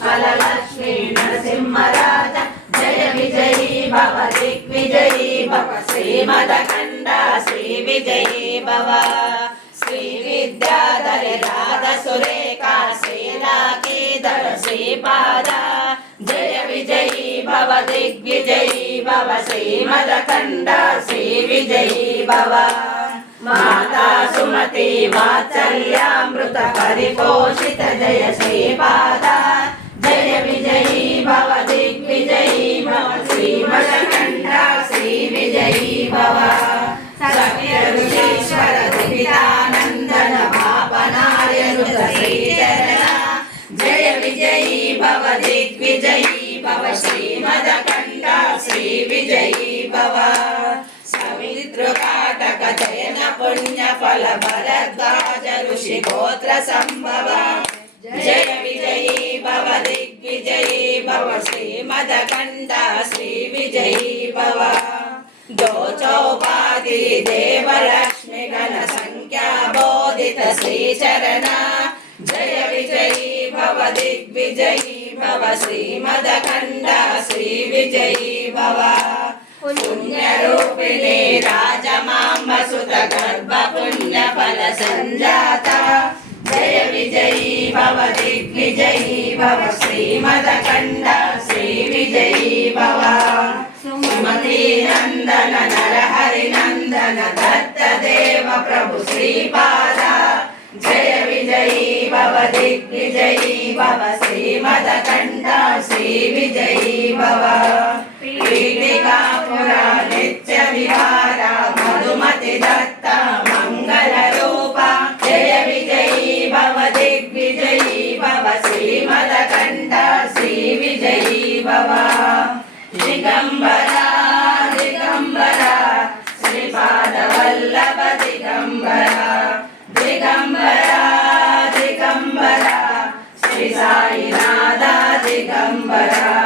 फललक्ष्मी नरसिंहराज जय विजयी भव दिग्विजयी भव श्रीमदखण्ड श्री विजयी भव श्री विद्याधर राध सुरेखा श्रीलाकीधर श्रीपाद जय विजयी भव दिग्विजयी भव श्रीमदखण्ड श्री विजयी भव माता सुमति वात्सल्यामृत परिपोषित जय श्रीपाद जय विजयी भव दिग्विजयी भव श्रीमदखण्ड श्री विजयी भव सत्य ऋषीश्वर दिव्यानंदन पापनार्यनुत श्रीचरण जय विजयी भव दिग्विजयी भव श्रीमदखण्ड श्री विजयी भव सवितृकाटक जयन पुण्य फल भरद्वाज ऋषि गोत्र संभव जय विजयी भव दिग्विजयी भव श्रीमदखण्ड श्री विजयी भव दो चौपादी देव लक्ष्मी गण संख्या बोधित श्री चरण जय विजयी भव दिग्विजयी भव श्रीमदखण्ड श्री विजयी भव पुण्यरूपिणी राजमाम्बसुत गर्भ पुण्य फल संजाता जय विजयी भव दिग्विजयी भव श्रीमदखण्ड श्री विजयी भव सुमति नंदन नरहरि नंदन दत्त देव प्रभु श्रीपाद जय विजयी भव दिग्विजयी भव श्रीमदखण्ड श्री विजयी भव पीठिकापुर नित्य विहार मधुमति दत्त मंगल रूप जय विजयी भव दिग्विजयी भव श्रीमदखण्ड श्री विजयी भव दिगंबरा दिगंबरा श्रीपाद वल्लभ दिगंबरा दिगंबरा दिगंबरा श्री साईनाथ दिगंबरा